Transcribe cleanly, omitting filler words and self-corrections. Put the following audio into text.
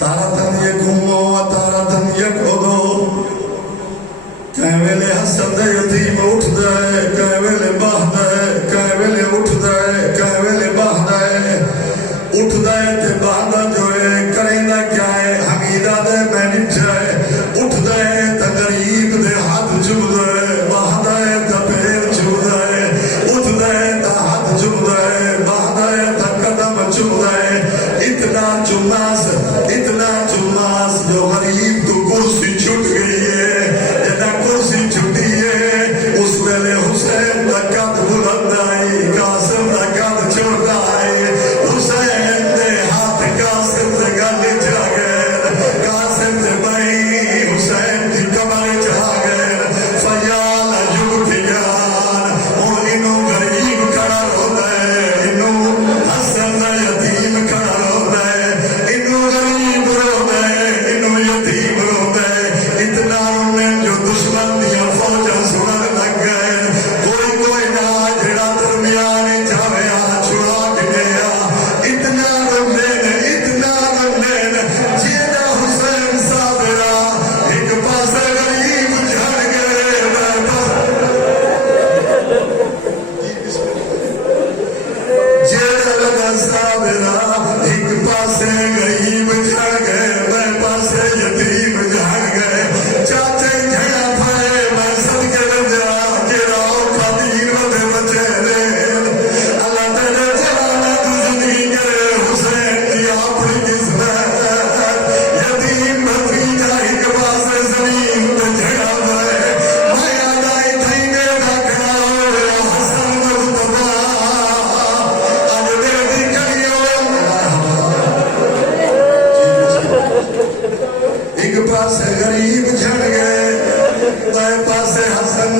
तारतन यकुमो व तारतन यकुदो कै वेले हसन दे यतीम उठदा है कै वेले बहदा है कै वेले उठदा है कै वेले बहदा है उठदा है ते बहदा जो है करेंदा क्या है हमीदा दे मैं जाए उठदा है ते गरीब दे हाथ चुमदा है बहदा है ते पैर चुमदा है उठदा है ते हाथ चुमदा है बहदा है ते कदम चुमदा है इतना जुमास जो गरीब तो कुर्सी छूट गई है जना कुर्सी छुटी है उस वेले हुसैन का कद बुलंद आई कासिम का कद छोटा आई हुसैन दे हाथ कासिम दे गले जा गए कासिम दे भाई हुसैन की कमर जा गए फयाल युवतियान और इनो गरीब खड़ा होता है इनो हसन दा यतीम खड़ा होता है इनो गरीब रोता है इनो यतीम रोता है इतना रोने जो दुश्मन दिया फौजा सुनन लग गए कोई ना जेड़ा दरमियान जावे छुड़ा के गया इतना रोने जेड़ा हुसैन साबरा एक पासे गरीब झड़ गए जेड़ा लगा साबरा एक पासे गरीब झड़ गए मैं पासे यतीम झड़ गए चाचे झड़ा पाए मैं सदके लगा के राव खातीर वदे बचे ने अल्लाह तेरे जवाना तू जिंदगी करे हुसैन की अपनी किस्मत यतीम भतीजा एक पासे जमीन पे झड़ा गए मैं आदाई थई गए रखना हसन मुर्तबा आज मेरी कलियों एक पासे गरीब झड़ गए मैं पासे हसन